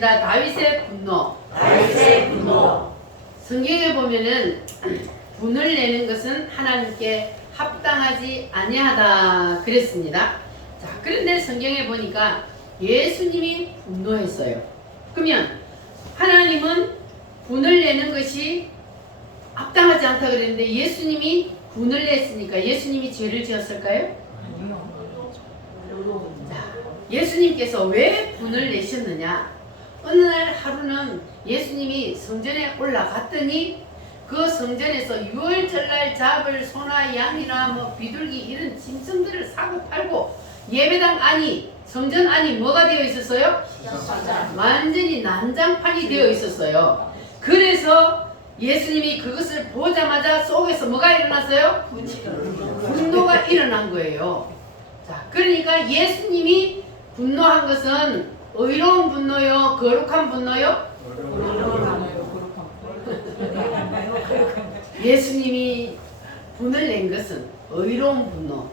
하겠습니다. 다윗의 분노. 다윗의 분노. 성경에 보면은 분을 내는 것은 하나님께 합당하지 아니하다 그랬습니다. 자, 그런데 성경에 보니까 예수님이 분노했어요. 그러면 하나님은 분을 내는 것이 합당하지 않다 그랬는데 예수님이 분을 냈으니까 예수님이 죄를 지었을까요? 자, 예수님께서 왜 분을 내셨느냐? 어느 날 하루는 예수님이 성전에 올라갔더니 그 성전에서 유월절날 잡을 소나 양이나 뭐 비둘기 이런 짐승들을 사고 팔고 예배당 안이 성전 안이 뭐가 되어 있었어요? 완전히 난장판이 되어 있었어요. 그래서 예수님이 그것을 보자마자 속에서 뭐가 일어났어요? 분노가 일어난 거예요. 자, 그러니까 예수님이 분노한 것은 의로운 분노요, 거룩한 분노요? 예수님이 분을 낸 것은 의로운 분노,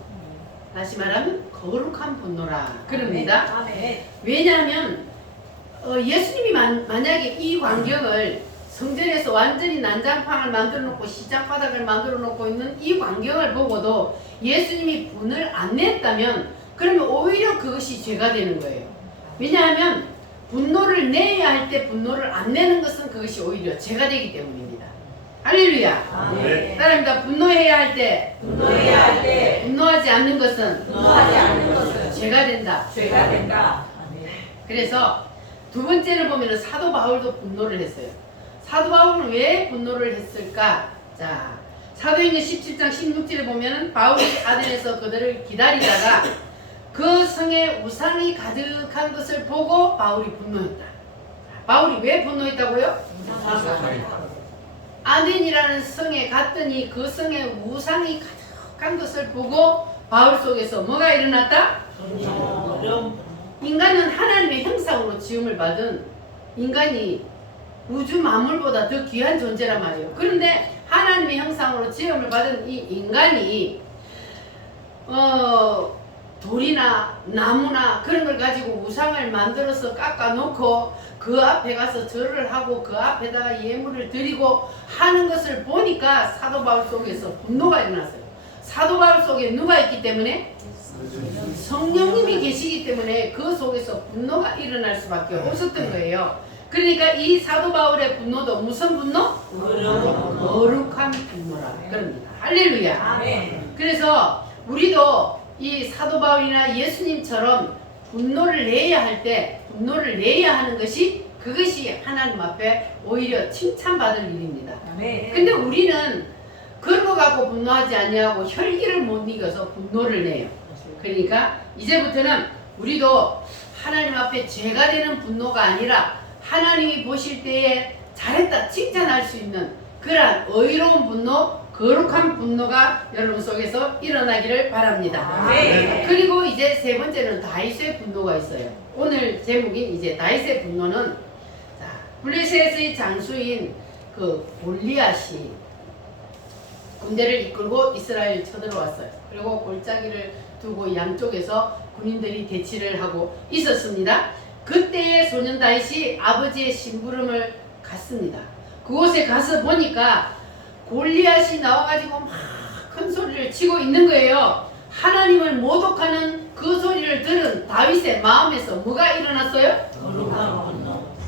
다시 말하면 거룩한 분노라 그럽니다. 왜냐하면 예수님이 만약에 이 광경을 성전에서 완전히 난장판을 만들어 놓고 시장바닥을 만들어 놓고 있는 이 광경을 보고도 예수님이 분을 안 냈다면 그러면 오히려 그것이 죄가 되는 거예요. 왜냐하면 분노를 내야 할 때 분노를 안 내는 것은 그것이 오히려 죄가 되기 때문입니다. 할렐루야. 따라합니다. 분노해야 할 때 분노하지 않는 것은 죄가 된다. 그래서 두 번째를 보면 사도 바울도 분노를 했어요. 사도 바울은 왜 분노를 했을까? 자, 사도행전 17장 16절에 보면 바울이 아덴에서 그들을 기다리다가 그 성에 우상이 가득한 것을 보고 바울이 분노했다. 바울이 왜 분노했다고요? 아덴이라는 성에 갔더니 그 성에 우상이 가득한 것을 보고 바울 속에서 뭐가 일어났다? 인간은 하나님의 형상으로 지음을 받은 인간이 우주 만물보다 더 귀한 존재란 말이에요. 그런데 하나님의 형상으로 지음을 받은 이 인간이 돌이나 나무나 그런 걸 가지고 우상을 만들어서 깎아놓고 그 앞에 가서 절을 하고 그 앞에다가 예물을 드리고 하는 것을 보니까 사도 바울 속에서 분노가 일어났어요. 사도 바울 속에 누가 있기 때문에? 성령님이 계시기 때문에 그 속에서 분노가 일어날 수밖에 없었던 거예요. 그러니까 이 사도 바울의 분노도 무슨 분노? 거룩한 분노라 그럽니다. 할렐루야. 그래서 우리도 이 사도 바울이나 예수님처럼 분노를 내야 할 때 분노를 내야 하는 것이 그것이 하나님 앞에 오히려 칭찬받을 일입니다. 근데 우리는 그런 거 갖고 분노하지 아니하고 혈기를 못 이겨서 분노를 내요. 그러니까 이제부터는 우리도 하나님 앞에 죄가 되는 분노가 아니라 하나님이 보실 때에 잘했다 칭찬할 수 있는 그러한 의로운 분노, 거룩한 분노가 여러분 속에서 일어나기를 바랍니다. 그리고 이제 세 번째는 다윗의 분노가 있어요. 오늘 제목인 이제 다윗의 분노는 블레셋의 장수인 그 골리앗이 군대를 이끌고 이스라엘 쳐들어왔어요. 그리고 골짜기를 두고 양쪽에서 군인들이 대치를 하고 있었습니다. 그때의 소년 다윗이 아버지의 심부름을 갔습니다. 그곳에 가서 보니까 골리앗이 나와가지고 막 큰 소리를 치고 있는 거예요. 하나님을 모독하는 그 소리를 들은 다윗의 마음에서 뭐가 일어났어요?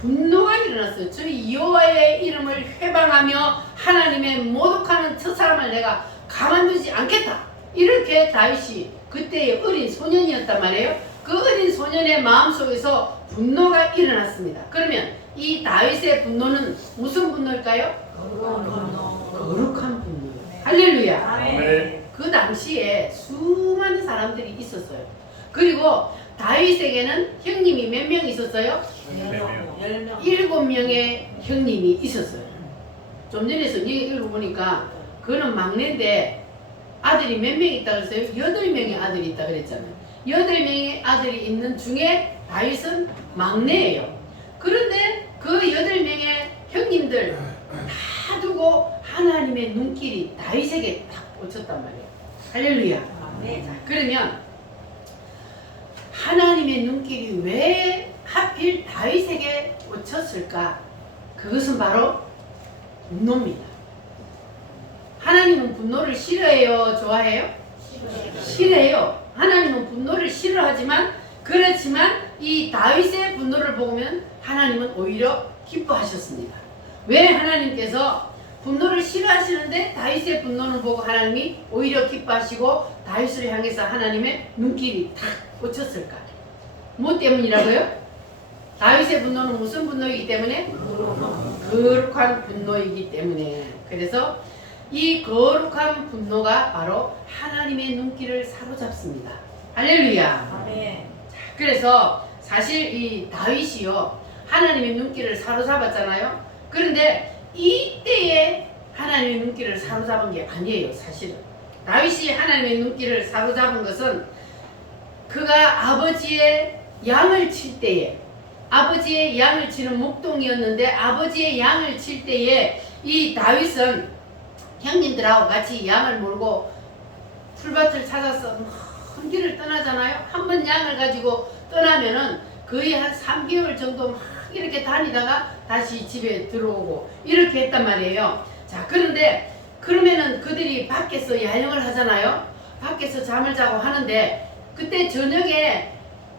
분노가 일어났어요. 저희 여호와의 이름을 회방하며 하나님의 모독하는 저 사람을 내가 가만두지 않겠다. 이렇게 다윗이 그때의 어린 소년이었단 말이에요. 그 어린 소년의 마음속에서 분노가 일어났습니다. 그러면 이 다윗의 분노는 무슨 분노일까요? 거룩한 분노예요. 할렐루야. 그 당시에 수많은 사람들이 있었어요. 그리고 다윗에게는 형님이 몇 명 있었어요? 7명의 형님이 있었어요. 좀 전에 성경에 읽어보니까 그는 막내인데 아들이 몇 명 있다 그랬어요? 8명의 아들이 있다 그랬잖아요. 8명의 아들이 있는 중에 다윗은 막내예요. 그런데 그 8명의 형님들 다 두고 하나님의 눈길이 다윗에게 딱 꽂혔단 말이에요. 할렐루야. 자, 그러면 하나님의 눈길이 왜 하필 다윗에게 꽂혔을까? 그것은 바로 분노입니다. 하나님은 분노를 싫어해요? 좋아해요? 싫어해요. 하나님은 분노를 싫어하지만 그렇지만 이 다윗의 분노를 보면 하나님은 오히려 기뻐하셨습니다. 왜 하나님께서 분노를 싫어하시는데 다윗의 분노는 보고 하나님이 오히려 기뻐하시고 다윗을 향해서 하나님의 눈길이 탁 꽂혔을까? 뭐 때문이라고요? 다윗의 분노는 무슨 분노이기 때문에? 거룩한 분노이기 때문에. 그래서 이 거룩한 분노가 바로 하나님의 눈길을 사로잡습니다. 할렐루야. 아멘. 그래서 사실 이 다윗이요 하나님의 눈길을 사로잡았잖아요. 그런데 이때에 하나님의 눈길을 사로잡은 게 아니에요. 사실은 다윗이 하나님의 눈길을 사로잡은 것은 그가 아버지의 양을 칠 때에, 아버지의 양을 치는 목동이었는데 아버지의 양을 칠 때에 이 다윗은 형님들하고 같이 양을 몰고 풀밭을 찾아서 먼 길을 떠나잖아요. 한 번 양을 가지고 떠나면은 거의 한 3개월 정도 막 이렇게 다니다가 다시 집에 들어오고 이렇게 했단 말이에요. 자, 그런데 그러면은 그들이 밖에서 야영을 하잖아요. 밖에서 잠을 자고 하는데 그때 저녁에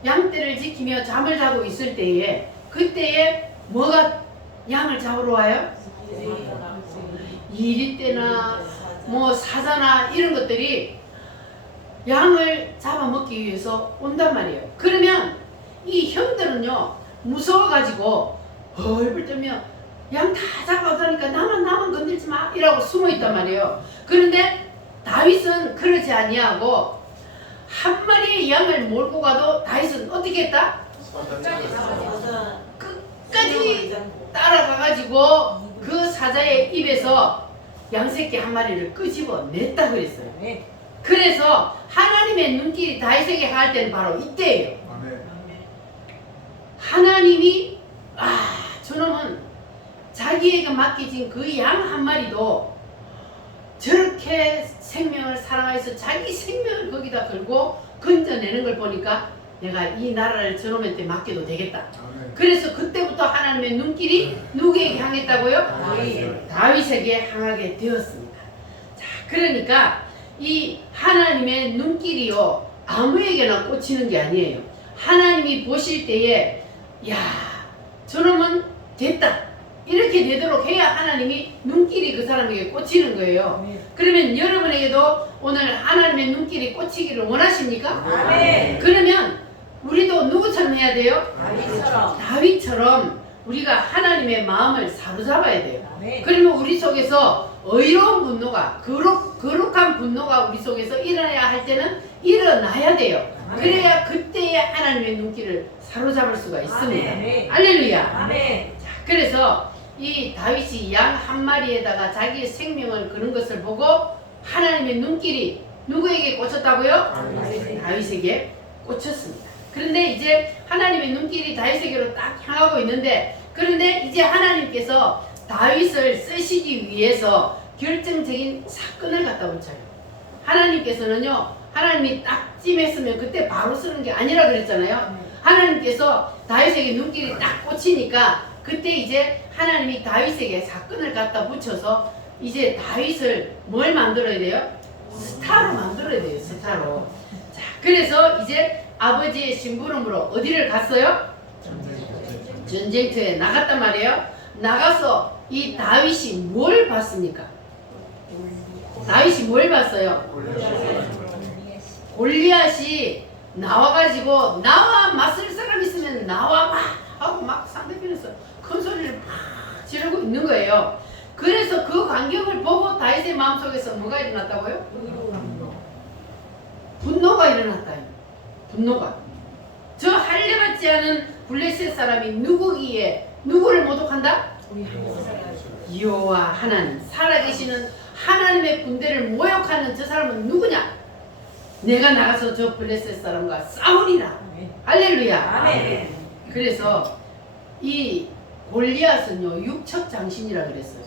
양떼를 지키며 잠을 자고 있을 때에 그때에 뭐가 양을 잡으러 와요? 이리 때나 뭐 사자나 이런 것들이 양을 잡아먹기 위해서 온단 말이에요. 그러면 이 형들은요 무서워가지고 벌벌 떨며 양 다 잡아가니까 나만 건들지 마 이라고 숨어있단 말이에요. 그런데 다윗은 그러지 아니하고 한 마리의 양을 몰고 가도 다윗은 어떻게 했다? 끝까지 따라가가지고 그 사자의 입에서 양새끼 한 마리를 끄집어 냈다 그랬어요. 그래서 하나님의 눈길이 다윗에게 향할 때는 바로 이때예요. 하나님이 저놈은 자기에게 맡겨진 그 양 한 마리도 저렇게 생명을 사랑해서 자기 생명을 거기다 걸고 건져내는 걸 보니까 내가 이 나라를 저놈한테 맡겨도 되겠다. 그래서 그때부터 하나님의 눈길이 누구에게 향했다고요? 다윗에게 향하게 되었습니다. 자, 그러니까 이 하나님의 눈길이요 아무에게나 꽂히는 게 아니에요. 하나님이 보실 때에 야 저놈은 됐다 이렇게 되도록 해야 하나님이 눈길이 그 사람에게 꽂히는 거예요. 그러면 여러분에게도 오늘 하나님의 눈길이 꽂히기를 원하십니까? 그러면 우리도 누구처럼 해야 돼요? 다윗처럼 우리가 하나님의 마음을 사로잡아야 돼요. 그러면 우리 속에서 의로운 분노가 거룩한 분노가 우리 속에서 일어나야 할 때는 일어나야 돼요. 그래야 그때에 하나님의 눈길을 사로잡을 수가 있습니다. 할렐루야. 자, 그래서 이 다윗이 양 한 마리에다가 자기의 생명을 거는 것을 보고 하나님의 눈길이 누구에게 꽂혔다고요? 다윗에게 꽂혔습니다. 그런데 이제 하나님의 눈길이 다윗에게로 딱 향하고 있는데 그런데 이제 하나님께서 다윗을 쓰시기 위해서 결정적인 사건을 갖다 붙여요. 하나님께서는요 하나님이 딱 찜했으면 그때 바로 쓰는 게 아니라 그랬잖아요. 하나님께서 다윗에게 눈길이 딱 꽂히니까 그때 이제 하나님이 다윗에게 사건을 갖다 붙여서 이제 다윗을 뭘 만들어야 돼요? 스타로 만들어야 돼요. 스타로. 자, 그래서 이제 아버지의 심부름으로 어디를 갔어요? 전쟁터에 나갔단 말이에요. 나가서 이 다윗이 뭘 봤습니까? 다윗이 뭘 봤어요? 골리앗이 나와가지고 나와 맞설 사람 있으면 나와 막 하고 막 상대편에서 큰 소리를 막 지르고 있는 거예요. 그래서 그 광경을 보고 다윗의 마음속에서 뭐가 일어났다고요? 분노가 일어났다. 분노가. 저 할례받지 않은 블레셋 사람이 누구기에 누구를 모독한다? 여호와 하나님, 살아계시는 하나님의 군대를 모욕하는 저 사람은 누구냐? 내가 나가서 저 블레셋 사람과 싸우리라. 할렐루야. 아멘. 그래서 이 골리앗은요 육척장신이라 그랬어요.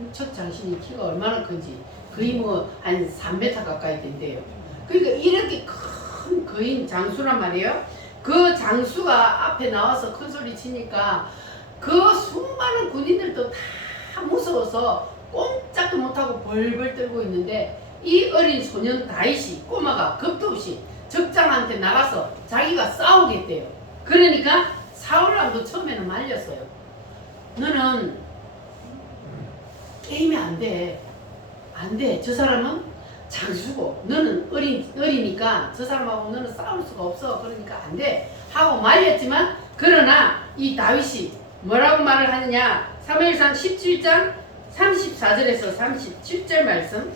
육척장신이 키가 얼마나 큰지 거의 뭐 한 3m 가까이 된대요. 그러니까 이렇게 큰 거인 장수란 말이에요. 그 장수가 앞에 나와서 큰 소리 치니까 그 수많은 군인들도 다 무서워서 꼼짝도 못하고 벌벌 떨고 있는데 이 어린 소년 다윗이 꼬마가 겁도 없이 적장한테 나가서 자기가 싸우겠대요. 그러니까 사울왕도 처음에는 말렸어요. 너는 게임이 안 돼. 안 돼. 저 사람은 장수고 너는 어리니까 저 사람하고 너는 싸울 수가 없어. 그러니까 안 돼. 하고 말렸지만 그러나 이 다윗이 뭐라고 말을 하느냐. 사무엘상 17장 34절에서 37절 말씀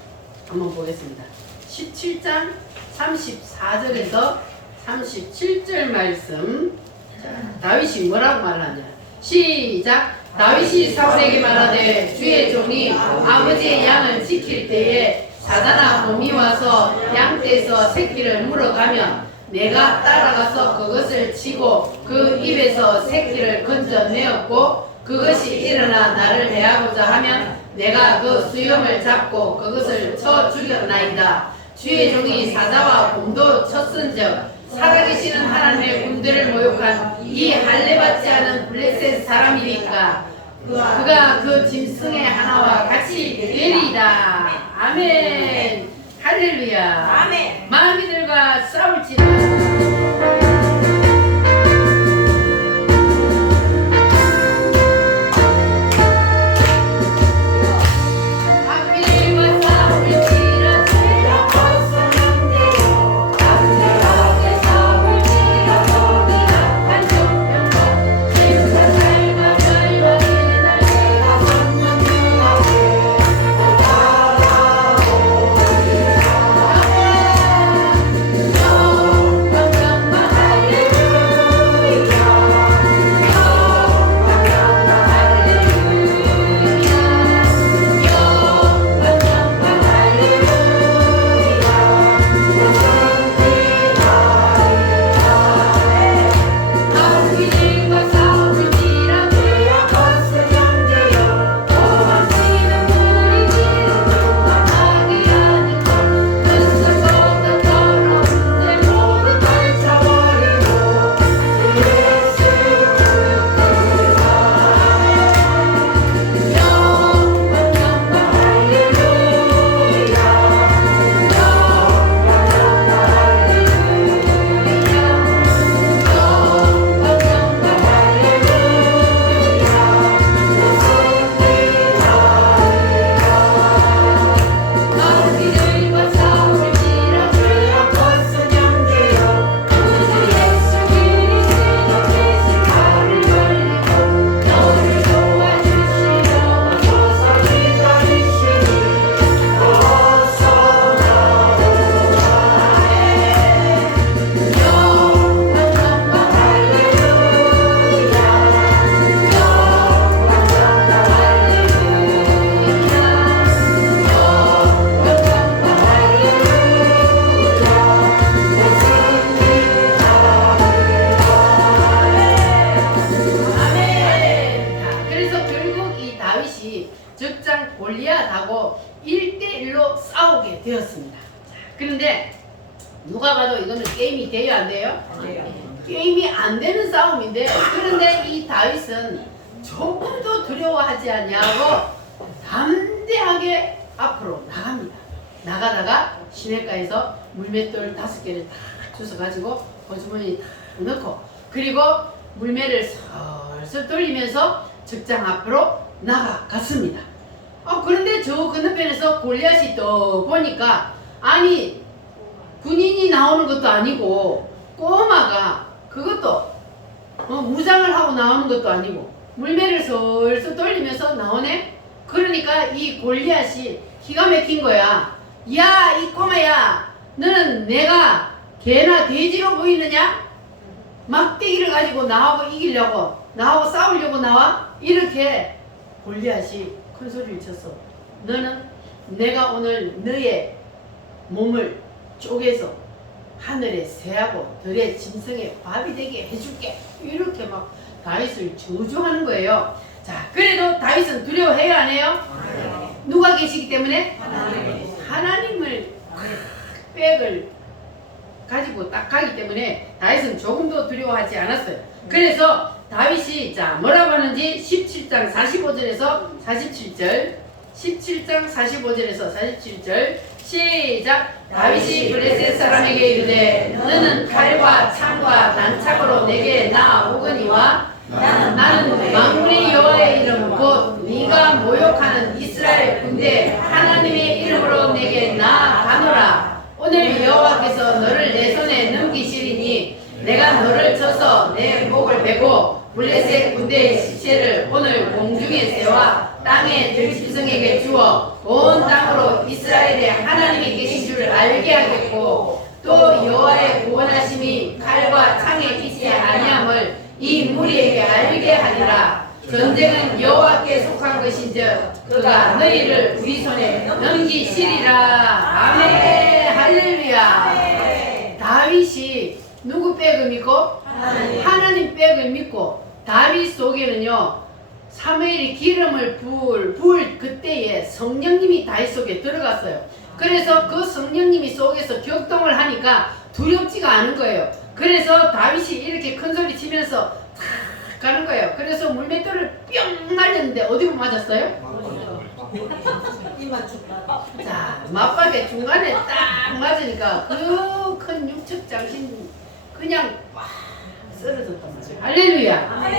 한번 보겠습니다. 17장 34절에서 37절 말씀. 자, 다윗이 뭐라고 말하냐. 시작. 다윗이 사울에게 말하되 주의 종이 아버지의 양을 지킬 때에 사자나 곰이 와서 양떼에서 새끼를 물어가면 내가 따라가서 그것을 치고 그 입에서 새끼를 건져내었고 그것이 일어나 나를 해하고자 하면 내가 그 수염을 잡고 그것을 쳐 죽였나이다. 주의 종이 사자와 곰도 쳤은즉 살아계시는 하나님의 군대를 모욕한 이 할례받지 않은 블레셋 사람이니까 그가 그 짐승의 하나와 같이 되리이다. 아멘. 할렐루야. 아멘. 마귀들과 싸울지라. 적장 골리앗하고 1대1로 싸우게 되었습니다. 그런데 누가 봐도 이거는 게임이 돼요, 안 돼요? 게임이 안 되는 싸움인데, 그런데 이 다윗은 조금도 두려워하지 않냐고 담대하게 앞으로 나갑니다. 나가다가 시냇가에서 물맷돌 5개를 다 주워가지고 호주머니에 다 넣고, 그리고 물매를 설설 돌리면서 적장 앞으로 나가갔습니다. 그런데 저 건너편에서 골리앗이 또 보니까, 아니 군인이 나오는 것도 아니고 꼬마가 그것도 무장을 하고 나오는 것도 아니고 물매를 설설 돌리면서 나오네. 그러니까 이 골리앗이 기가 막힌 거야. 야, 이 꼬마야, 너는 내가 개나 돼지로 보이느냐? 막대기를 가지고 나하고 이기려고, 나하고 싸우려고 나와? 이렇게 골리앗이 큰 소리를 쳤어. 너는 내가 오늘 너의 몸을 쪼개서 하늘의 새하고 들의 짐승의 밥이 되게 해줄게. 이렇게 막 다윗을 저주하는 거예요. 자, 그래도 다윗은 두려워해요, 안 해요? 네. 누가 계시기 때문에? 하나님. 하나님을 백을 가지고 딱 가기 때문에 다윗은 조금도 두려워하지 않았어요. 그래서 다윗이 자 뭐라고 하는지 17장 45절에서 47절 17장 45절에서 47절 시작. 다윗이 블레셋 사람에게 이르되 너는 칼과 창과 난착으로 내게 나아오거니와 나는 만군의 여호와의 이름 곧 네가 모욕하는 이스라엘 군대 하나님의 이름으로 내게 나아가노라. 오늘 여호와께서 너를 내 손에 넘기시리니 내가 너를 쳐서 내 목을 베고 블레셋 군대의 시체를 오늘 공중에 세워 땅의 들짐승에게 주어 온 땅으로 이스라엘의 하나님이 계신 줄 알게 하겠고 또 여호와의 구원하심이 칼과 창에 있지 아니함을 이 무리에게 알게 하리라. 전쟁은 여호와께 속한 것인즉 그가 너희를 우리 손에 넘기시리라. 아멘. 할렐루야. 다윗이 누구 백을 믿고? 하나님 백을 믿고 다윗 속에는요 사무엘이 기름을 부을 그때에 성령님이 다윗 속에 들어갔어요. 그래서 그 성령님이 속에서 격동을 하니까 두렵지가 않은 거예요. 그래서 다윗이 이렇게 큰 소리 치면서 탁 가는 거예요. 그래서 물맷돌을 뿅 날렸는데 어디로 맞았어요? 자, 맞박에 중간에 딱 맞으니까 그 큰 육척 장신 그냥 빡 쓰러졌단 말이에요. 할렐루야.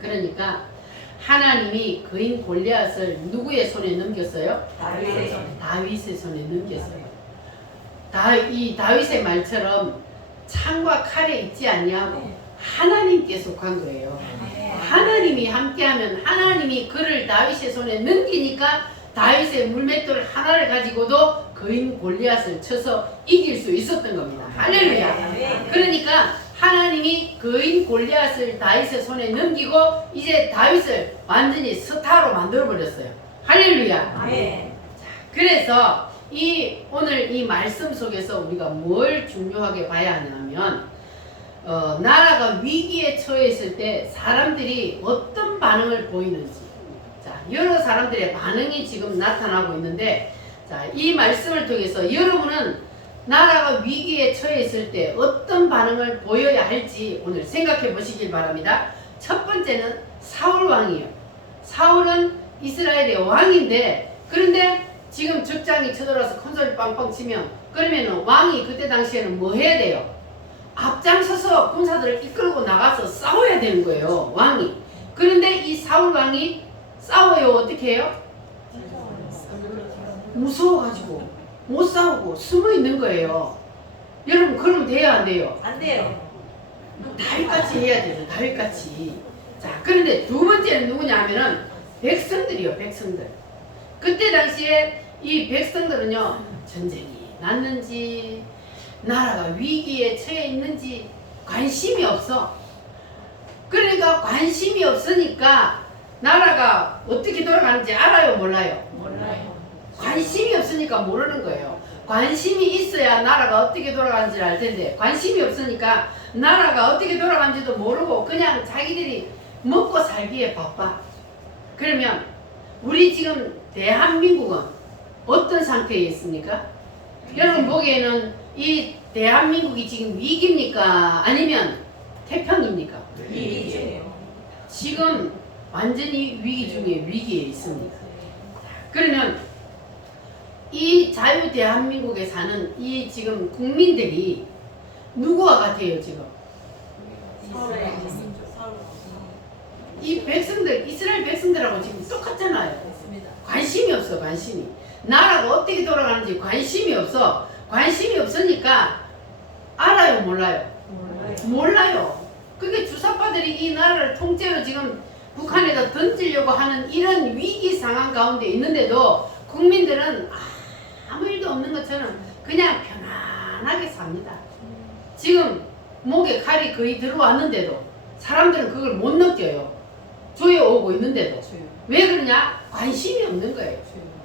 그러니까 하나님이 거인 골리앗을 누구의 손에 넘겼어요? 다윗의 손에 넘겼어요. 이 다윗의 말처럼 창과 칼에 있지 아니하고 하나님께 속한 거예요. 하나님이 함께하면 하나님이 그를 다윗의 손에 넘기니까 다윗의 물맷돌 하나를 가지고도 거인 골리앗을 쳐서 이길 수 있었던 겁니다. 할렐루야. 그러니까 하나님이 거인 골리앗을 다윗의 손에 넘기고 이제 다윗을 완전히 스타로 만들어 버렸어요. 할렐루야. 그래서 오늘 이 말씀 속에서 우리가 뭘 중요하게 봐야 하냐면 나라가 위기에 처했을 때 사람들이 어떤 반응을 보이는지, 자, 여러 사람들의 반응이 지금 나타나고 있는데, 자, 이 말씀을 통해서 여러분은 나라가 위기에 처했을 때 어떤 반응을 보여야 할지 오늘 생각해 보시길 바랍니다. 첫 번째는 사울 왕이에요. 사울은 이스라엘의 왕인데, 그런데 지금 적장이 쳐들어와서 큰소리 빵빵 치면, 그러면 왕이 그때 당시에는 뭐 해야 돼요? 앞장서서 군사들을 이끌고 나가서 싸워야 되는 거예요, 왕이. 그런데 이 사울 왕이 싸워요. 어떻게 해요? 무서워가지고 못 싸우고 숨어 있는 거예요. 여러분, 그러면 돼요, 안 돼요? 안 돼요. 다윗같이 해야 돼요, 다윗같이. 자, 그런데 두 번째는 누구냐 하면은 백성들이요, 백성들. 그때 당시에 이 백성들은요, 전쟁이 났는지 나라가 위기에 처해 있는지 관심이 없어. 그러니까 관심이 없으니까 나라가 어떻게 돌아가는지 알아요, 몰라요? 몰라요. 관심이 없으니까 모르는 거예요. 관심이 있어야 나라가 어떻게 돌아가는지 알 텐데, 관심이 없으니까 나라가 어떻게 돌아가는지도 모르고 그냥 자기들이 먹고 살기에 바빠. 그러면 우리 지금 대한민국은 어떤 상태에 있습니까? 여러분 보기에는 이 대한민국이 지금 위기입니까? 아니면 태평입니까? 위기 중이에요. 지금 완전히 위기 중에 위기에 있습니다. 그러면 이 자유 대한민국에 사는 이 지금 국민들이 누구와 같아요, 지금? 이 백성들, 이스라엘 백성들하고 지금 똑같잖아요. 관심이 없어, 관심이. 나라가 어떻게 돌아가는지 관심이 없어. 관심이 없으니까 알아요, 몰라요? 몰라요. 그게 주사파들이 이 나라를 통째로 지금 북한에다 던지려고 하는 이런 위기 상황 가운데 있는데도 국민들은 아무 일도 없는 것처럼 그냥 편안하게 삽니다. 지금 목에 칼이 거의 들어왔는데도 사람들은 그걸 못 느껴요. 조여오고 있는데도. 왜 그러냐? 관심이 없는 거예요.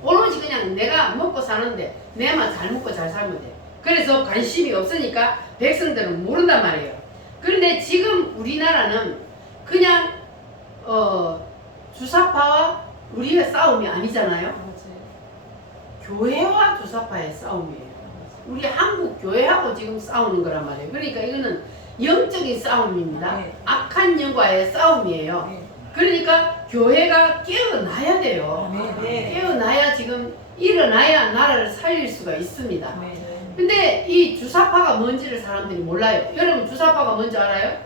오로지 그냥 내가 먹고 사는데 내만 잘 먹고 잘 살면 돼. 그래서 관심이 없으니까 백성들은 모른단 말이에요. 그런데 지금 우리나라는 그냥 주사파와 우리의 싸움이 아니잖아요. 교회와 주사파의 싸움이에요. 우리 한국 교회하고 지금 싸우는 거란 말이에요. 그러니까 이거는 영적인 싸움입니다. 네. 악한 영과의 싸움이에요. 네. 그러니까 교회가 깨어나야 돼요. 네. 깨어나야 지금 일어나야 나라를 살릴 수가 있습니다. 네. 근데 이 주사파가 뭔지를 사람들이 몰라요. 여러분 주사파가 뭔지 알아요?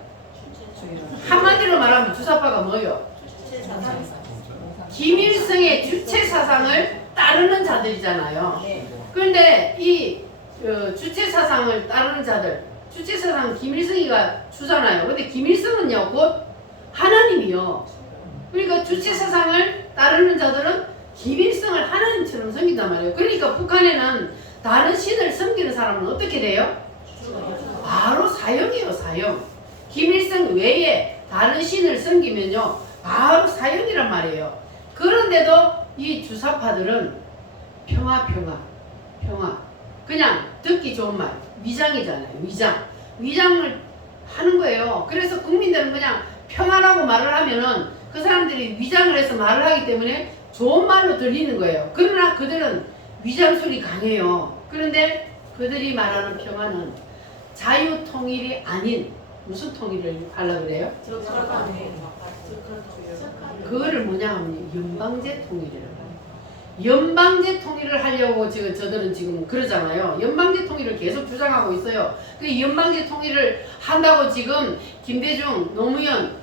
한마디로 말하면 주사파가 뭐예요? 김일성의 주체 사상을 따르는 자들이잖아요. 네. 그런데 이 주체 사상을 따르는 자들, 주체 사상은 김일성이가 주잖아요. 근데 김일성은요 곧 하나님이요. 그러니까 주체 사상을 따르는 자들은 김일성을 하나님처럼 섬긴단 말이에요. 그러니까 북한에는 다른 신을 섬기는 사람은 어떻게 돼요? 바로 사형이에요, 사형. 김일성 외에 다른 신을 섬기면요 바로 사형이란 말이에요. 그런데도 이 주사파들은 평화 그냥 듣기 좋은 말 위장이잖아요. 위장을 하는 거예요. 그래서 국민들은 그냥 평화라고 말을 하면은 그 사람들이 위장을 해서 말을 하기 때문에 좋은 말로 들리는 거예요. 그러나 그들은 위장술이 강해요. 그런데 그들이 말하는 평화는 자유통일이 아닌 무슨 통일을 하려고 그래요? 그거를 뭐냐 하면 연방제 통일이라고 해요. 연방제 통일을 하려고 저들은 지금 그러잖아요. 연방제 통일을 계속 주장하고 있어요. 그 연방제 통일을 한다고 지금 김대중, 노무현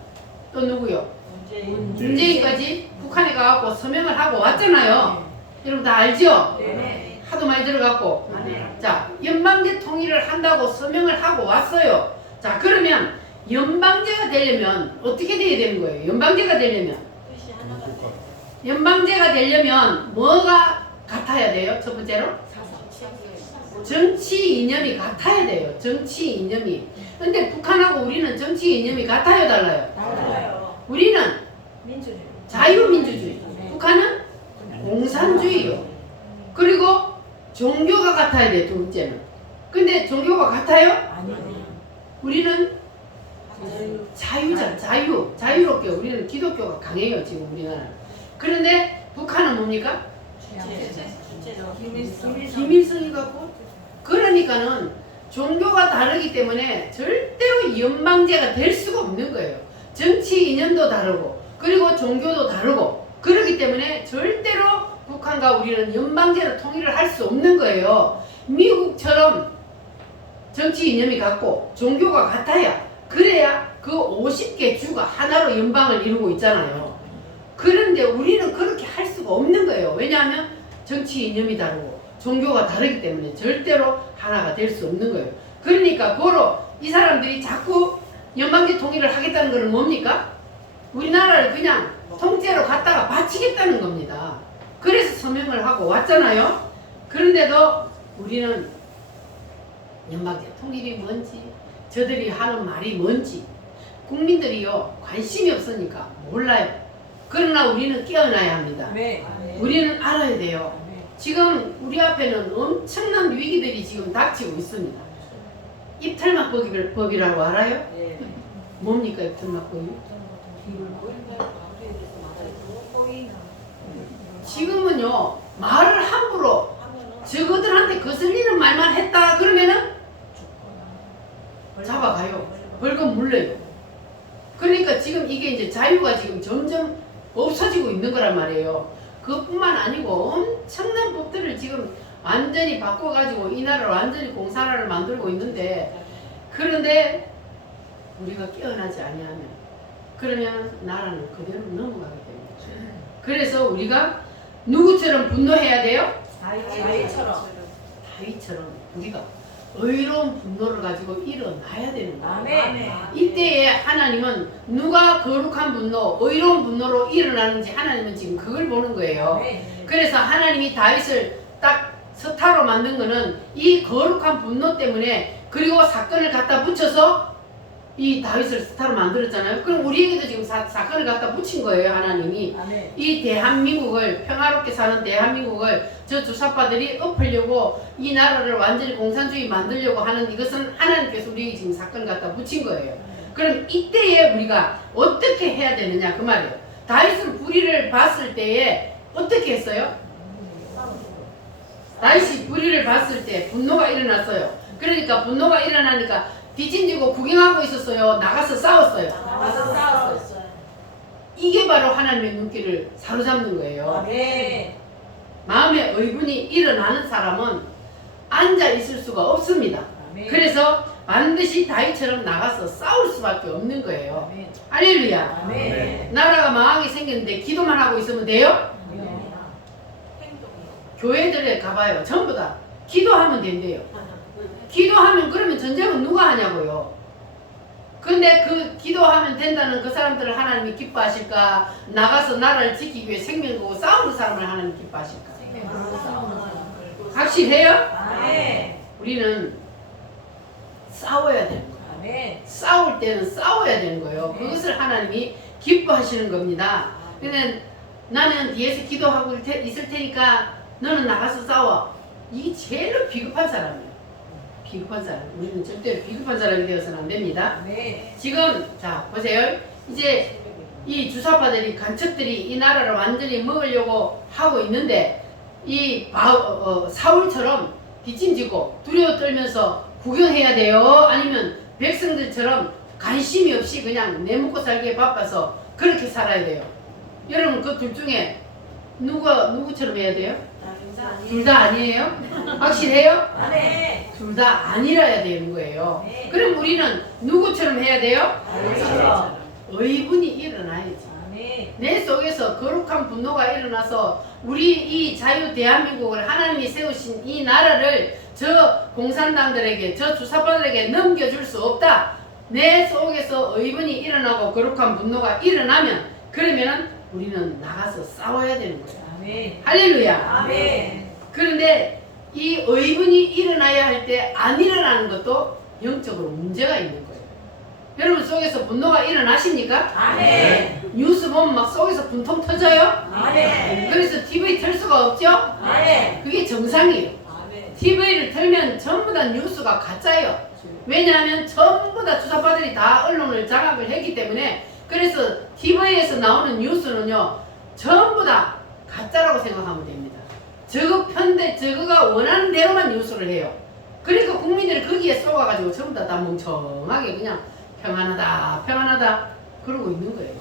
또 누구요? 문재인까지 북한에 가갖고 서명을 하고 왔잖아요. 여러분 다 알죠? 네. 하도 많이 들어갔고. 자, 연방제 통일을 한다고 서명을 하고 왔어요. 자, 그러면 연방제가 되려면 어떻게 돼야 되는 거예요? 연방제가 되려면 뭐가 같아야 돼요? 첫 번째로 정치 이념이 같아야 돼요. 정치 이념이. 근데 북한하고 우리는 정치 이념이 같아요, 달라요? 우리는 자유민주주의, 북한은 공산주의요. 그리고 종교가 같아야 돼, 두 번째는. 근데 종교가 같아요? 우리는 자유롭게 우리는 기독교가 강해요, 지금 우리나라. 그런데 북한은 뭡니까? 김일성이 갖고. 그러니까는 종교가 다르기 때문에 절대로 연방제가 될 수가 없는 거예요. 정치 이념도 다르고 그리고 종교도 다르고 그렇기 때문에 절대로 북한과 우리는 연방제로 통일을 할 수 없는 거예요. 미국처럼 정치 이념이 같고 종교가 같아야 그래야 그 50개 주가 하나로 연방을 이루고 있잖아요. 그런데 우리는 그렇게 할 수가 없는 거예요. 왜냐하면 정치 이념이 다르고 종교가 다르기 때문에 절대로 하나가 될 수 없는 거예요. 그러니까 고로 이 사람들이 자꾸 연방제 통일을 하겠다는 것은 뭡니까? 우리나라를 그냥 통째로 갖다가 바치겠다는 겁니다. 그래서 서명을 하고 왔잖아요. 그런데도 우리는 연방제 통일이 뭔지 저들이 하는 말이 뭔지 국민들이요 관심이 없으니까 몰라요. 그러나 우리는 깨어나야 합니다. 우리는 알아야 돼요. 지금 우리 앞에는 엄청난 위기들이 지금 닥치고 있습니다. 입탈막 법이라고 알아요? 뭡니까 입탈막 법이? 지금은요 말을 함부로 저거들한테 거슬리는 말만 했다 그러면은 잡아가요. 벌금 물려요. 그러니까 지금 이게 이제 자유가 지금 점점 없어지고 있는 거란 말이에요. 그뿐만 아니고 엄청난 법들을 지금 완전히 바꿔가지고 이 나라를 완전히 공산화를 만들고 있는데 그런데 우리가 깨어나지 아니하면 그러면 나라는 그대로 넘어가게 됩니다. 그래서 우리가 누구처럼 분노해야 돼요? 다윗처럼 우리가 의로운 분노를 가지고 일어나야 되는 거예요. 이때에 하나님은 누가 거룩한 분노, 의로운 분노로 일어나는지 하나님은 지금 그걸 보는 거예요. 그래서 하나님이 다윗을 딱 스타로 만든 거는 이 거룩한 분노 때문에 그리고 사건을 갖다 붙여서 이 다윗을 스타로 만들었잖아요. 그럼 우리에게도 지금 사건을 갖다 붙인 거예요, 하나님이. 이 대한민국을, 평화롭게 사는 대한민국을 저 주사파들이 엎으려고 이 나라를 완전히 공산주의 만들려고 하는 이것은 하나님께서 우리에게 지금 사건을 갖다 붙인 거예요. 그럼 이때에 우리가 어떻게 해야 되느냐 그 말이에요. 다윗은 불의를 봤을 때에 어떻게 했어요? 다윗이 불의를 봤을 때 분노가 일어났어요. 그러니까 분노가 일어나니까 뒤짐지고 구경하고 있었어요. 나가서 싸웠어요. 나가서 싸웠어요. 이게 바로 하나님의 눈길을 사로잡는 거예요. 아멘. 마음에 의분이 일어나는 사람은 앉아 있을 수가 없습니다. 아멘. 그래서 반드시 다윗처럼 나가서 싸울 수밖에 없는 거예요. 아멘. 할렐루야. 아멘. 나라가 망하게 생겼는데 기도만 하고 있으면 돼요? 교회들에 가봐요. 전부 다 기도하면 된대요. 기도하면 그러면 전쟁은 누가 하냐고요. 근데 그 기도하면 된다는 그 사람들을 하나님이 기뻐하실까? 나가서 나라를 지키기 위해 생명 거고 싸우는 사람을 하나님이 기뻐하실까? 확실해요? 아멘. 우리는 싸워야 되는 거예요. 아멘. 싸울 때는 싸워야 되는 거예요. 그것을 하나님이 기뻐하시는 겁니다. 근데 나는 뒤에서 기도하고 있을 테니까 너는 나가서 싸워. 이게 제일로 비겁한 사람이에요. 비겁한 사람. 우리는 절대 비겁한 사람이 되어서는 안 됩니다. 아멘. 지금 자 보세요. 이제 이 주사파들이 간첩들이 이 나라를 완전히 먹으려고 하고 있는데 이 사울처럼 뒷짐지고 두려워 떨면서 구경해야 돼요? 아니면 백성들처럼 관심이 없이 그냥 내 먹고 살기에 바빠서 그렇게 살아야 돼요? 여러분 그 둘 중에 누구처럼 해야 돼요? 둘 다 아니에요? 확실해요? 아멘. 둘 다 아니라야 되는 거예요. 네. 그럼 우리는 누구처럼 해야 돼요? 다윗처럼. 의분이 일어나야지. 아멘. 내 속에서 거룩한 분노가 일어나서 우리 이 자유 대한민국을 하나님이 세우신 이 나라를 저 공산당들에게 저 주사파들에게 넘겨줄 수 없다. 내 속에서 의분이 일어나고 거룩한 분노가 일어나면 그러면은 우리는 나가서 싸워야 되는 거예요. 아멘. 할렐루야. 아멘. 그런데 이 의분이 일어나야 할 때 안 일어나는 것도 영적으로 문제가 있는 거예요. 여러분 속에서 분노가 일어나십니까? 아멘. 뉴스 보면 막 속에서 분통 터져요? 아멘. 그래서 TV 틀 수가 없죠? 아멘. 그게 정상이에요. 아멘. TV를 틀면 전부 다 뉴스가 가짜예요. 왜냐하면 전부 다 주사파들이 다 언론을 장악을 했기 때문에 그래서 TV에서 나오는 뉴스는요 전부 다 가짜라고 생각하면 됩니다. 저거가 원하는 대로만 뉴스를 해요. 그러니까 국민들이 거기에 쏘아가지고 전부 다 멍청하게 그냥 평안하다 그러고 있는 거예요.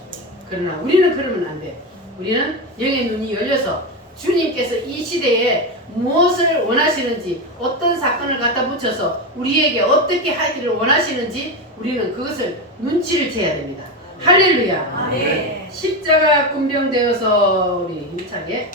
그러나 우리는 그러면 안 돼. 우리는 영의 눈이 열려서 주님께서 이 시대에 무엇을 원하시는지 어떤 사건을 갖다 붙여서 우리에게 어떻게 하기를 원하시는지 우리는 그것을 눈치를 채야 됩니다. 할렐루야. 아멘. 십자가 군병되어서 우리 힘차게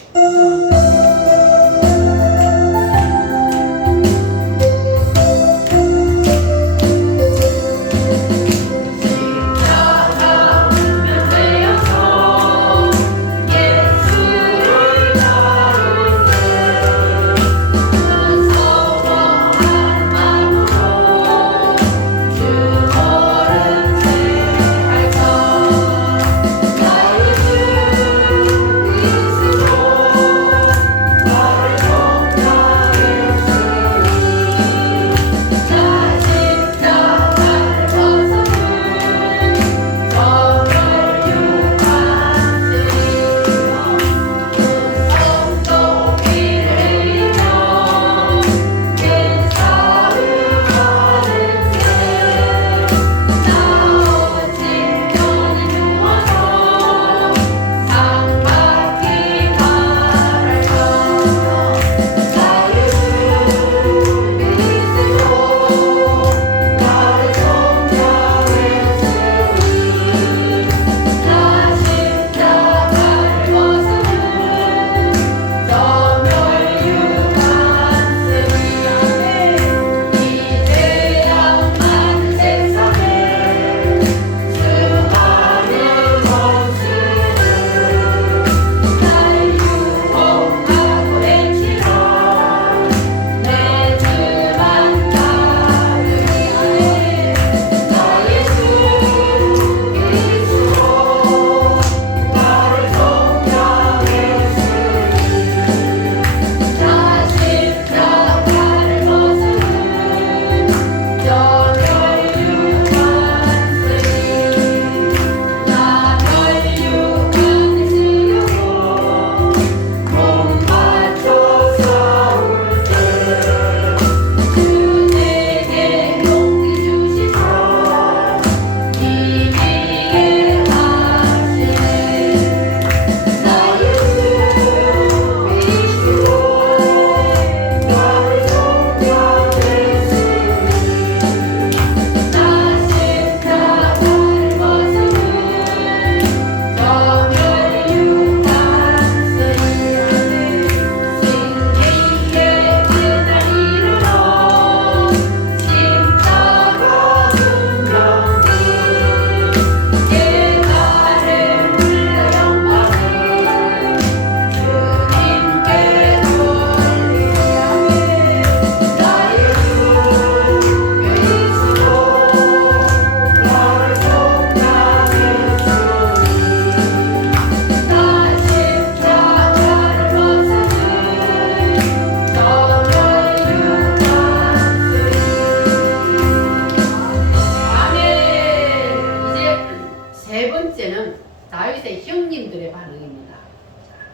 다윗의 형님들의 반응입니다.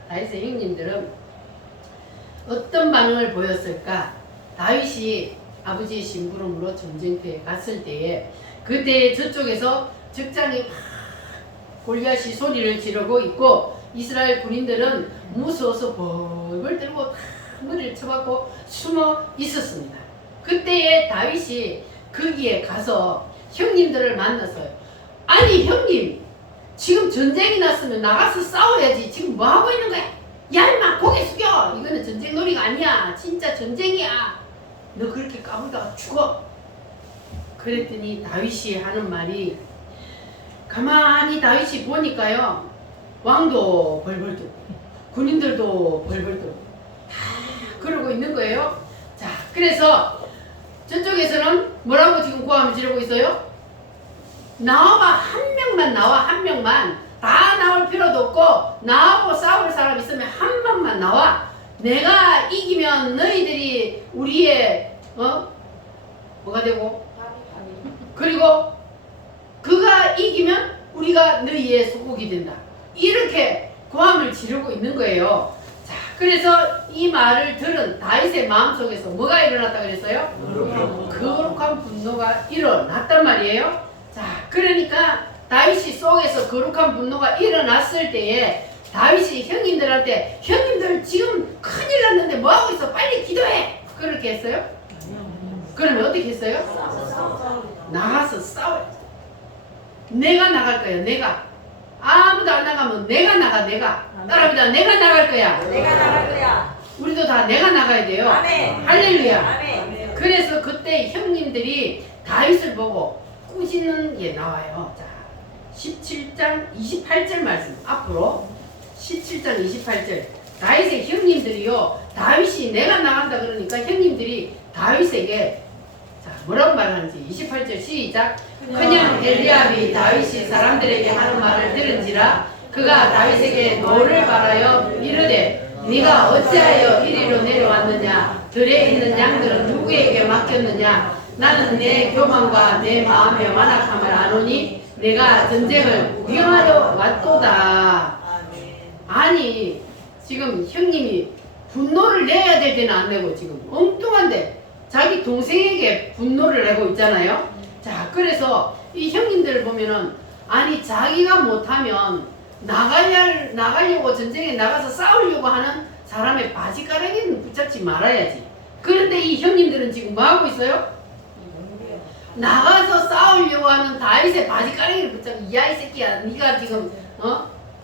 다윗의 형님들은 어떤 반응을 보였을까? 다윗이 아버지의 심부름으로 전쟁터에 갔을 때에 그때 저쪽에서 적장이 막 골리앗이 소리를 지르고 있고 이스라엘 군인들은 무서워서 벌벌 떨고 다 머리를 쳐박고 숨어 있었습니다. 그때에 다윗이 거기에 가서 형님들을 만났어요. 아니 형님, 지금 전쟁이 났으면 나가서 싸워야지. 지금 뭐 하고 있는 거야? 야 임마 고개 숙여. 이거는 전쟁 놀이가 아니야. 진짜 전쟁이야. 너 그렇게 까불다가 죽어. 그랬더니 다윗이 하는 말이, 가만히 다윗이 보니까요, 왕도 벌벌 떨고 군인들도 벌벌 떨고 다 그러고 있는 거예요. 자, 그래서 저쪽에서는 뭐라고 지금 고함을 지르고 있어요? 나와봐, 한 명만 나와. 한 명만. 다 나올 필요도 없고 나하고 싸울 사람 있으면 한 명만 나와. 내가 이기면 너희들이 우리의 뭐가 되고, 그리고 그가 이기면 우리가 너희의 소국이 된다. 이렇게 고함을 지르고 있는 거예요. 자, 그래서 이 말을 들은 다윗의 마음속에서 뭐가 일어났다 그랬어요? 거룩한 분노가 일어났단 말이에요. 자, 그러니까 다윗이 속에서 거룩한 분노가 일어났을 때에 다윗이 형님들한테, 형님들 지금 큰일 났는데 뭐하고 있어? 빨리 기도해! 그렇게 했어요? 그러면 어떻게 했어요? 나가서 싸워요. 내가 나갈 거야. 내가. 아무도 안 나가면 내가 나가. 내가. 따라합니다. 내가 나갈 거야. 내가 나갈 거야. 우리도 다 내가 나가야 돼요. 아멘. 할렐루야. 아멘. 그래서 그때 형님들이 다윗을 보고 꾸짖는 게 나와요. 자, 17장 28절 말씀 앞으로 17장 28절. 다윗의 형님들이요, 다윗이 내가 나간다 그러니까 형님들이 다윗에게, 자, 뭐라고 말하는지 28절 시작. 그냥 엘리압이 다윗이 사람들에게 하는 말을 들은지라 그가 다윗에게 노를 바라여 이르되 네가 어찌하여 이리로 내려왔느냐? 들에 있는 양들은 누구에게 맡겼느냐? 나는 내 교만과 내 마음의 완악함을 아노니 내가 전쟁을 구경하러 왔도다. 아니, 지금 형님이 분노를 내야 될 때는 안 내고 지금 엉뚱한데 자기 동생에게 분노를 내고 있잖아요. 자, 그래서 이 형님들을 보면은, 아니 자기가 못하면 나가려고 전쟁에 나가서 싸우려고 하는 사람의 바지가랑이는 붙잡지 말아야지. 그런데 이 형님들은 지금 뭐 하고 있어요? 나가서 싸우려고 하는 다윗의 바지가랑이를 붙잡고, 야 이 새끼야, 네가 지금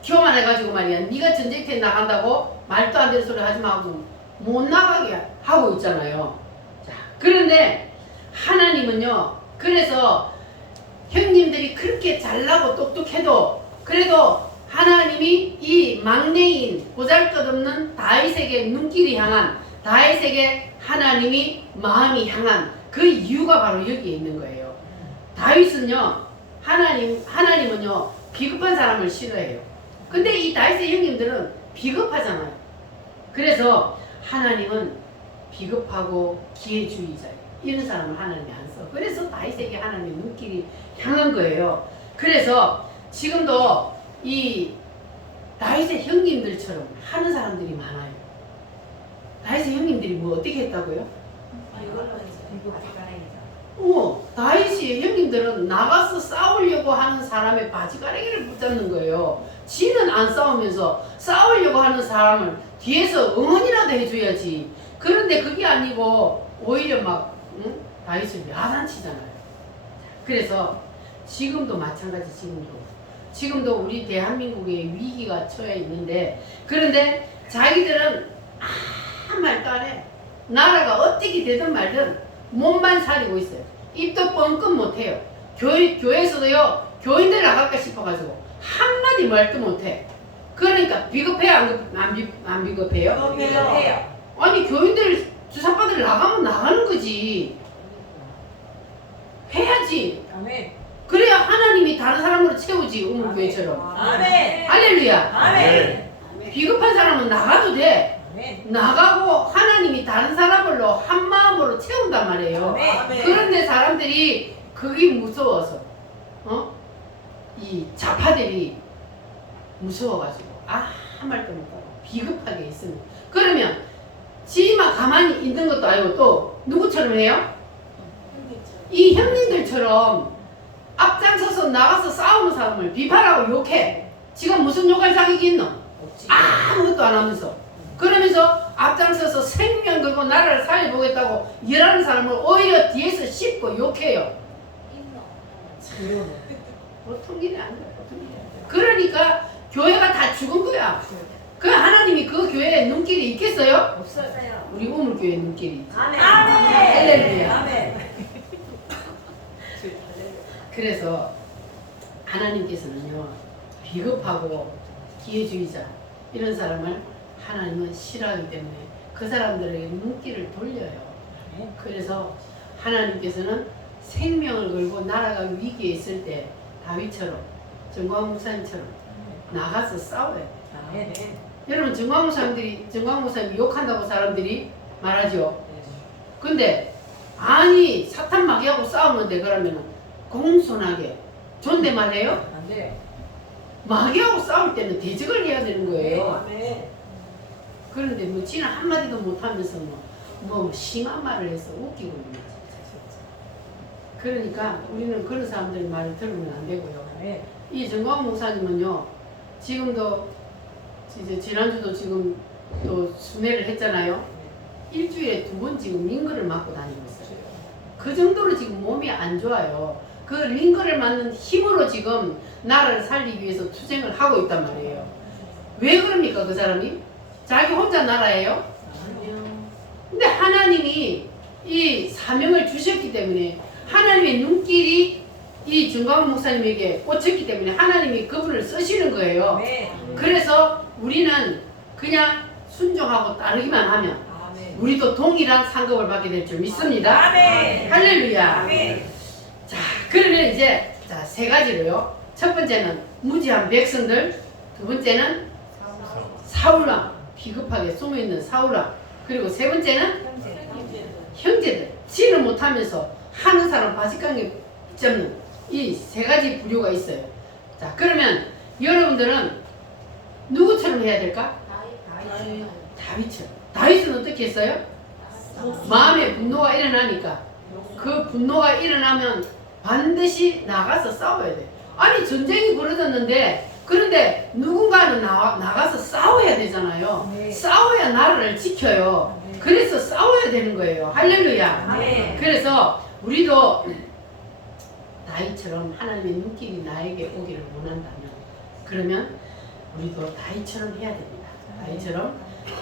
교만해가지고 말이야, 네가 전쟁터에 나간다고 말도 안 되는 소리 하지 말고 못 나가게 하고 있잖아요. 자, 그런데 하나님은요, 그래서 형님들이 그렇게 잘나고 똑똑해도 그래도 하나님이 이 막내인 보잘것없는 다윗에게 눈길이 향한, 다윗에게 하나님이 마음이 향한 그 이유가 바로 여기에 있는 거예요. 다윗은요, 하나님은요 비겁한 사람을 싫어해요. 근데 이 다윗의 형님들은 비겁하잖아요. 그래서 하나님은 비겁하고 기회주의자예요. 이런 사람을 하나님이 안 써. 그래서 다윗에게 하나님의 눈길이 향한 거예요. 그래서 지금도 이 다윗의 형님들처럼 하는 사람들이 많아요. 다윗의 형님들이 뭐 어떻게 했다고요? 다윗이 형님들은 나가서 싸우려고 하는 사람의 바지가랑이를 붙잡는 거예요. 지는 안 싸우면서 싸우려고 하는 사람을 뒤에서 응원이라도 해줘야지. 그런데 그게 아니고 오히려 막 다윗을 야단치잖아요. 그래서 지금도 마찬가지. 지금도 우리 대한민국에 위기가 처해 있는데, 그런데 자기들은 아무 말도 안 해. 나라가 어떻게 되든 말든 몸만 살리고 있어요. 입도 뻥끗 못해요. 교회에서도요, 교인들 나갈까 싶어가지고 한마디 말도 못해. 그러니까 비겁해요? 안 비겁해요? 비겁해요. 아니, 교인들 주사파들 나가면 나가는 거지. 해야지. 아멘. 그래야 하나님이 다른 사람으로 채우지. 우물교회처럼. 아멘. 할렐루야. 아멘. 비겁한 사람은 나가도 돼. 아멘. 나가고 하나님이 다른 사람으로 한 마음으로 채운단 말이에요. 아멘. 그런데 사람들이 그게 무서워서 이 좌파들이 무서워가지고 아무 말도 못하고 비겁하게 있습니다. 그러면 지만 가만히 있는 것도 아니고 또 누구처럼 해요? 이 형님들처럼 앞장서서 나가서 싸우는 사람을 비판하고 욕해. 지금 무슨 욕할 자격이 있노? 아무것도 안 하면서. 그러면서 앞장서서 생명 걸고 나라를 살려보겠다고 일하는 사람을 오히려 뒤에서 씹고 욕해요. 보통 일이 아니야. 보통 일이 아니야. 그러니까 교회가 다 죽은 거야. 그 하나님이 그 교회에 눈길이 있겠어요? 없어요. 우리 우물교회 눈길이 있지. 아멘. 할렐루야. 아멘. 그래서 하나님께서는요, 비겁하고 기회주의자 이런 사람을 하나님은 싫어하기 때문에 그 사람들에게 눈길을 돌려요. 그래서 하나님께서는 생명을 걸고 나라가 위기에 있을 때 다윗처럼 정광 목사님처럼 나가서 싸워야 돼요. 아멘. 여러분 정광 목사님이 욕한다고 사람들이 말하죠. 근데 아니 사탄 마귀하고 싸우면 돼. 그러면은 공손하게 존댓말해요? 안 돼. 마귀하고 싸울 때는 대적을 해야 되는 거예요. 아멘. 그런데 뭐 지는 한마디도 못하면서 뭐 심한 말을 해서 웃기고 있는 거지. 그러니까 우리는 그런 사람들 말을 들으면 안 되고요. 아멘. 이 정광 목사님은요, 지금도 이제 지난주도 지금 또 순회를 했잖아요. 일주일에 2번 지금 링거를 맞고 다니고 있어요. 그 정도로 지금 몸이 안 좋아요. 그 링거를 맞는 힘으로 지금 나라를 살리기 위해서 투쟁을 하고 있단 말이에요. 왜 그럽니까 그 사람이? 자기 혼자 나라예요? 근데 하나님이 이 사명을 주셨기 때문에 하나님의 눈길이 이 정광훈 목사님에게 꽂혔기 때문에 하나님이 그분을 쓰시는 거예요. 아멘. 그래서 우리는 그냥 순종하고 따르기만 하면 아멘. 우리도 동일한 상급을 받게 될 줄 믿습니다. 아멘. 할렐루야. 아멘. 자, 그러면 이제 세 가지로요. 첫 번째는 무지한 백성들, 두 번째는 사울왕, 비겁하게 숨어있는 사울왕, 그리고 세 번째는 형제들, 지는 못하면서 하는 사람 바지깡에 잡는 이 세 가지 부류가 있어요. 자, 그러면 여러분들은 누구처럼 해야 될까? 다윗처럼. 다윗은 어떻게 했어요? 마음에 분노가 일어나니까 그 분노가 일어나면 반드시 나가서 싸워야 돼. 아니 전쟁이 벌어졌는데 그런데 누군가는 나가서 싸워야 되잖아요. 네. 싸워야 나라를 지켜요. 네. 그래서 싸워야 되는 거예요. 할렐루야. 네. 그래서 우리도 다윗처럼 하나님의 눈길이 나에게 오기를 원한다면 그러면 우리도 다윗처럼 해야 됩니다. 다윗처럼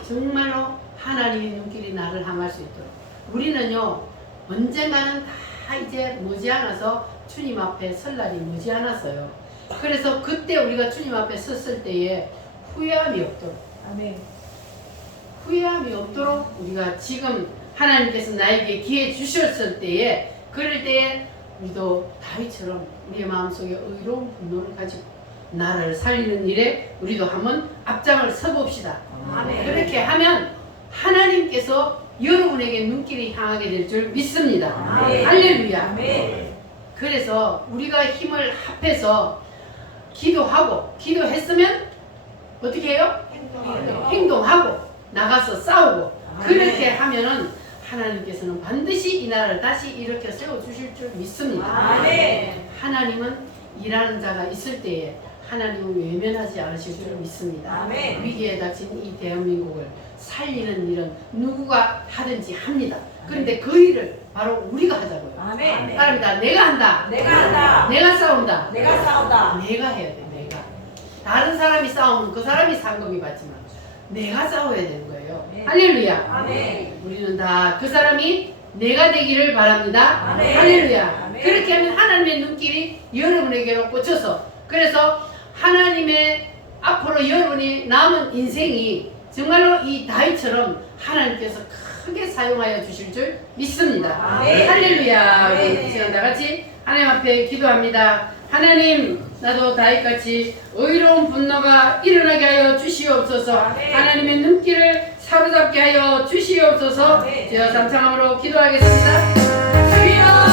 정말로 하나님의 눈길이 나를 향할 수 있도록 우리는요 언젠가는 다 이제 머지않아서 주님 앞에 설 날이 머지않았어요. 그래서 그때 우리가 주님 앞에 섰을 때에 후회함이 없도록 아멘. 후회함이 없도록 우리가 지금 하나님께서 나에게 기회 주셨을 때에 그럴 때에 우리도 다윗처럼 우리의 마음속에 의로운 분노를 가지고 나라를 살리는 일에 우리도 한번 앞장을 서봅시다. 아멘. 그렇게 하면 하나님께서 여러분에게 눈길이 향하게 될 줄 믿습니다. 아멘. 할렐루야. 아멘. 그래서 우리가 힘을 합해서 기도했으면 어떻게 해요? 행동하고 나가서 싸우고 그렇게 하면은 하나님께서는 반드시 이 나라를 다시 일으켜 세워주실 줄 믿습니다. 아멘. 하나님은 일하는 자가 있을 때에 하나님은 외면하지 않으실 줄 믿습니다. 아멘. 위기에 닥친 이 대한민국을 살리는 일은 누구가 하든지 합니다. 그런데 그 일을 바로 우리가 하자고요. 아멘. 따릅니다. 내가 한다. 내가 한다. 내가 싸운다. 내가 싸운다. 내가 해야 돼. 내가. 다른 사람이 싸우면 그 사람이 상급이 받지만 내가 싸워야 되는 거예요. 아멘. 할렐루야. 아멘. 우리는 다 그 사람이 내가 되기를 바랍니다. 아멘. 할렐루야. 아멘. 그렇게 하면 하나님의 눈길이 여러분에게로 꽂혀서 그래서 하나님의 앞으로 여러분이 남은 인생이 정말로 이 다윗처럼 하나님께서 크게 사용하여 주실 줄 믿습니다. 아멘. 할렐루야. 아멘. 우리 시간 다 같이 하나님 앞에 기도합니다. 하나님, 나도 다윗같이 의로운 분노가 일어나게 하여 주시옵소서. 아멘. 하나님의 눈길을 사로잡게 하여 주시옵소서. 아멘. 주여 삼창함으로 기도하겠습니다.